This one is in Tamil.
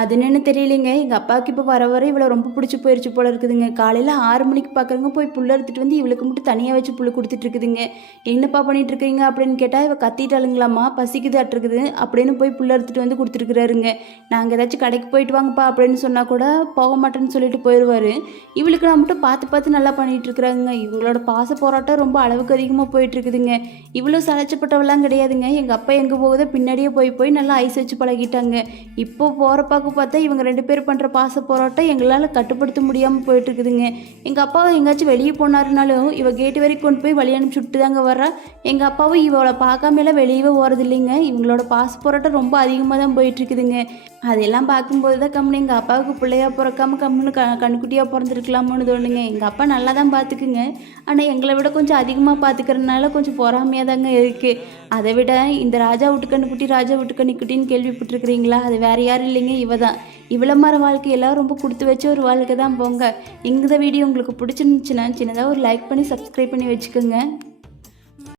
அது என்னன்னு தெரியலைங்க. எங்கள் அப்பாவுக்கு இப்போ வர வர இவளை ரொம்ப பிடிச்சி போயிடுச்சு போல இருக்குதுங்க. காலையில் 6 மணிக்கு பார்க்குறங்க போய் புல் அறுத்துட்டு வந்து இவளுக்கு மட்டும் தனியாக வச்சு புல் கொடுத்துட்டு இருக்குதுங்க. என்னப்பா பண்ணிட்டு இருக்கீங்க அப்படின்னு கேட்டால் இவள் கத்திட்டாளுங்களாம்மா, பசிக்குதாட்டிருக்குது அப்படின்னு போய் புல் அறுத்துட்டு வந்து கொடுத்துருக்குறாருங்க. நாங்கள் ஏதாச்சும் கடைக்கு போயிட்டு வாங்கப்பா அப்படின்னு சொன்னால் கூட போக மாட்டேன்னு சொல்லிட்டு போயிடுவார். இவளுக்கு நான் மட்டும் பார்த்து பார்த்து நல்லா பண்ணிகிட்டு இருக்கிறாங்க. இவங்களோட பாச போராட்டம் ரொம்ப அளவுக்கு அதிகமாக போயிட்டு இருக்குதுங்க. இவ்வளோ சளைச்சப்பட்டவெல்லாம் கிடையாதுங்க. எங்கள் அப்பா எங்கே போகுதோ பின்னாடியே போய் போய் நல்லா ஐஸ் வச்சு பழகிட்டாங்க. இப்போ போகிறப்ப பார்த்தா இவங்க 2 பேர் பண்ணுற பாச போராட்டம் எங்களால் கட்டுப்படுத்த முடியாமல் போயிட்டுருக்குதுங்க. எங்கள் அப்பாவை எங்கேயாச்சும் வெளியே போனாருனாலும் இவ கேட்டு வரைக்கும் கொண்டு போய் வழி அனுப்பிச்சி விட்டு தாங்க வர்றா. எங்கள் அப்பாவும் இவளை பார்க்காமலாம் வெளியவே போகிறது இல்லைங்க. இவங்களோட பாச போராட்டம் ரொம்ப அதிகமாக தான் போயிட்டுருக்குதுங்க. அதெல்லாம் பார்க்கும்போது தான் கம்முன்னு எங்கள் அப்பாவுக்கு பிள்ளையாக பிறக்காமல் கம்முன்னு கண்ணுக்குட்டியாக பிறந்திருக்கலாமோன்னு தோணுங்க. எங்கள் அப்பா நல்லா தான் பார்த்துக்குங்க. ஆனால் எங்களை விட கொஞ்சம் அதிகமாக பார்த்துக்கிறதுனால கொஞ்சம் பொறாமையாக தாங்க இருக்குது. அதை விட இந்த ராஜா வீட்டு கண்ணுக்குட்டி ராஜா வீட்டு கண்ணுக்குட்டின்னு கேள்விப்பட்டிருக்கிறீங்களா? அது வேறு யாரும் இல்லைங்க, இவ தான். இவ்வளோ மாதிரி வாழ்க்கையெல்லாம் ரொம்ப கொடுத்து வச்ச ஒரு வாழ்க்கை தான் போங்க. இந்த வீடியோ உங்களுக்கு பிடிச்சிருந்துச்சுன்னா சின்னதாக ஒரு லைக் பண்ணி சப்ஸ்கிரைப் பண்ணி வச்சுக்கோங்க.